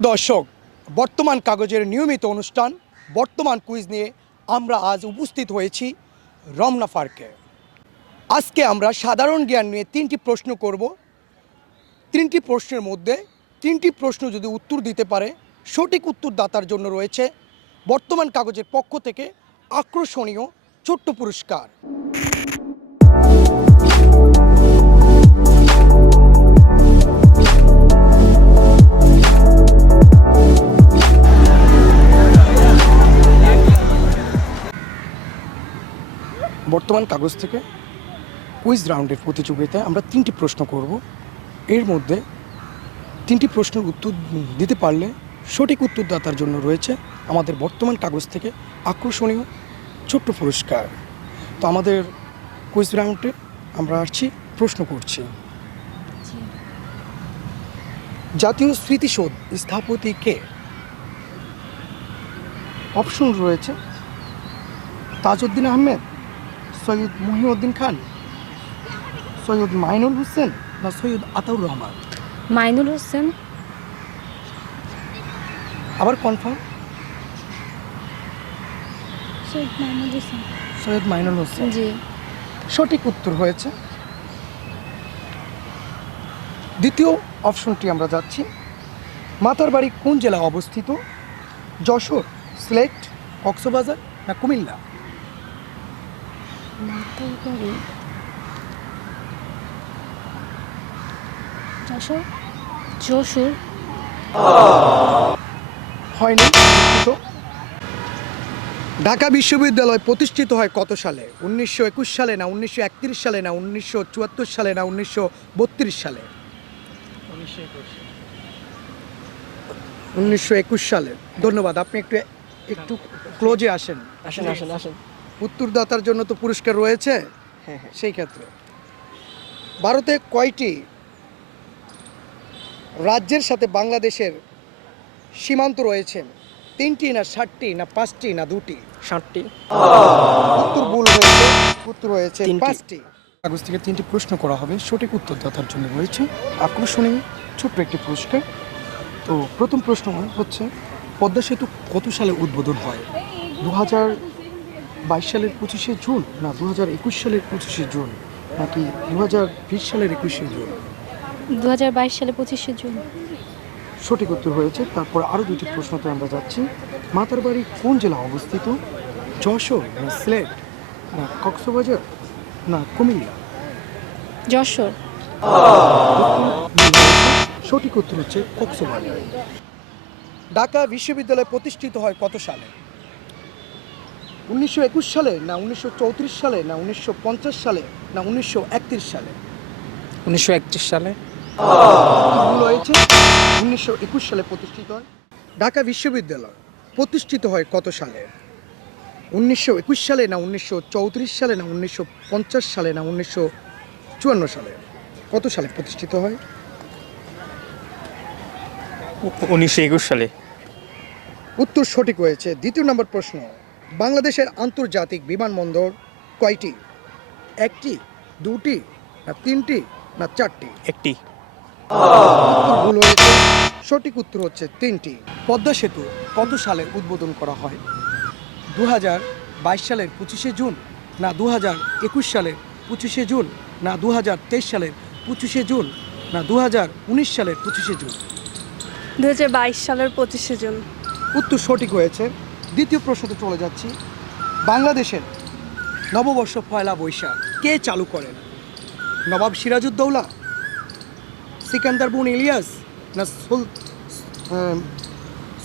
দর্শক, বর্তমান কাগজের নিয়মিত অনুষ্ঠান বর্তমান কুইজ নিয়ে আমরা আজ উপস্থিত হয়েছি রমনা পার্কে। আজকে আমরা সাধারণ জ্ঞান নিয়ে 3টি প্রশ্ন করব। 3টি প্রশ্নের মধ্যে 3টি প্রশ্ন যদি উত্তর দিতে পারে সঠিক উত্তরদাতার জন্য রয়েছে বর্তমান কাগজের পক্ষ থেকে আকর্ষণীয় ছোট্ট পুরস্কার। বর্তমান কাগজ থেকে কুইজ রাউন্ডের প্রতিযোগিতায় আমরা 3টি প্রশ্ন করব। এর মধ্যে 3টি প্রশ্নের উত্তর দিতে পারলে সঠিক উত্তরদাতার জন্য রয়েছে আমাদের বর্তমান কাগজ থেকে আকর্ষণীয় ছোট্ট পুরস্কার। তো আমাদের কুইজ রাউন্ডে আমরা আসছি, প্রশ্ন করছি। জাতীয় স্মৃতিসৌধ স্থপতি কে? অপশন রয়েছে তাজউদ্দিন আহমেদ, সৈয়দ মুহিউদ্দিন খান, সৈয়দ মাইনুল হোসেন না সৈয়দ আতাউর রহমান। মাইনুল হোসেন। আবার কনফার্ম? সৈয়দ মাইনুল হোসেন। সৈয়দ মাইনুল হোসেন জি। সঠিক উত্তর হয়েছে। দ্বিতীয় অপশনটি আমরা যাচ্ছি। মাতার বাড়ি কোন জেলায় অবস্থিত? যশোর, সিলেট, কক্সবাজার না কুমিল্লা? মাতার বাড়ি যশোর। যশোর হয়নি। ঢাকা বিশ্ববিদ্যালয় প্রতিষ্ঠিত হয় কত সালে? 1921 সালে না 1931 সালে না 1974 সালে না 1932 সালে? 1921 সালে। ধন্যবাদ। আপনি একটু একটু ক্লোজে আসেন। আসেন। উত্তরদাতার জন্য তো পুরস্কার রয়েছে। হ্যাঁ। সেই ক্ষেত্রে ভারতে কয়টি রাজ্যের সাথে বাংলাদেশের সীমান্ত রয়েছে? 3টি না 7টি না 5টি না 2টি? 7টি। উত্তর ভুল হয়েছে। উত্তর হয়েছে 3টি। 5টি। কাগজ থেকে 3টি প্রশ্ন করা হবে, সঠিক উত্তরদাতার জন্য রয়েছে আকর্ষণীয় ছোট্ট একটি পুরস্কার। তো প্রথম প্রশ্ন হচ্ছে, পদ্মা সেতু কত সালে উদ্বোধন হয়? 2022 সালের 25শে জুন না 2021 সালের 25শে জুন নাকি 2020 সালের 21শে জুন? 2022 সালে 25শে জুন। সঠিক উত্তর হয়েছে। তারপর আরও 2টি প্রশ্নতে আমরা যাচ্ছি। মাতার বাড়ি কোন জেলা অবস্থিত? যশোর না সিলেট না কক্সবাজার না কুমিল্লা? যশোর। সঠিক উত্তর হচ্ছে কক্সবাজার। ঢাকা বিশ্ববিদ্যালয় প্রতিষ্ঠিত হয় কত সালে? 1921 সালে না 1934 সালে না 1950 সালে না 1931 সালে? 1931 সালে। ভুল হয়েছে। 1921 সালে প্রতিষ্ঠিত হয়। ঢাকা বিশ্ববিদ্যালয় প্রতিষ্ঠিত হয় কত সালে? 1921 সালে না 1934 সালে না 1950 সালে না 1954 সালে? কত সালে প্রতিষ্ঠিত হয়? 1921 সালে। উত্তর সঠিক হয়েছে। দ্বিতীয় নম্বর প্রশ্ন, বাংলাদেশের আন্তর্জাতিক বিমানবন্দর কয়টি? 1টি, 2টি না 3টি না 4টি? 1টি। উত্তর ভুল হয়েছে। সঠিক উত্তর হচ্ছে 3টি। পদ্মা সেতু কত সালে উদ্বোধন করা হয়? 2022 সালের 25শে জুন না 2021 সালের 25শে জুন না 2023 সালের 25শে জুন না 2019 সালের 25শে জুন? 2022 সালের 25শে জুন। উত্তর সঠিক হয়েছে। দ্বিতীয় প্রশ্নতে চলে যাচ্ছি। বাংলাদেশের নববর্ষ পয়লা বৈশাখ কে চালু করেন? নবাব সিরাজউদ্দৌলা, সিকান্দার বুন ইলিয়াস না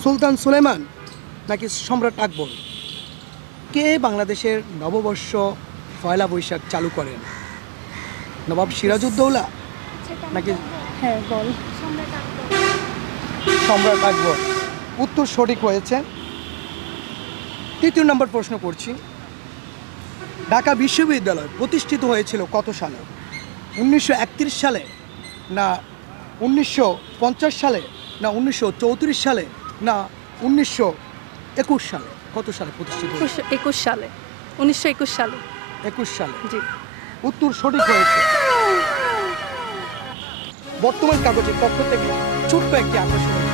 সুলতান সুলেমান নাকি সম্রাট আকবর? কে বাংলাদেশের নববর্ষ পয়লা বৈশাখ চালু করেন? নবাব সিরাজউদ্দৌলা নাকি হ্যাঁ বল। সম্রাট আকবর? উত্তর সঠিক হয়েছে। তৃতীয় নম্বর প্রশ্ন করছি। ঢাকা বিশ্ববিদ্যালয় প্রতিষ্ঠিত হয়েছিল কত সালে? 1931 সালে না 1950 সালে না 1934 সালে না 1921 সালে? কত সালে প্রতিষ্ঠিত হয়েছে? 21 সালে। 1921 সালে। 21 সালে। জি। উত্তর সঠিক হয়েছে। বর্তমান কাগজের পক্ষ থেকে ছোট্ট একটি আকর্ষণীয়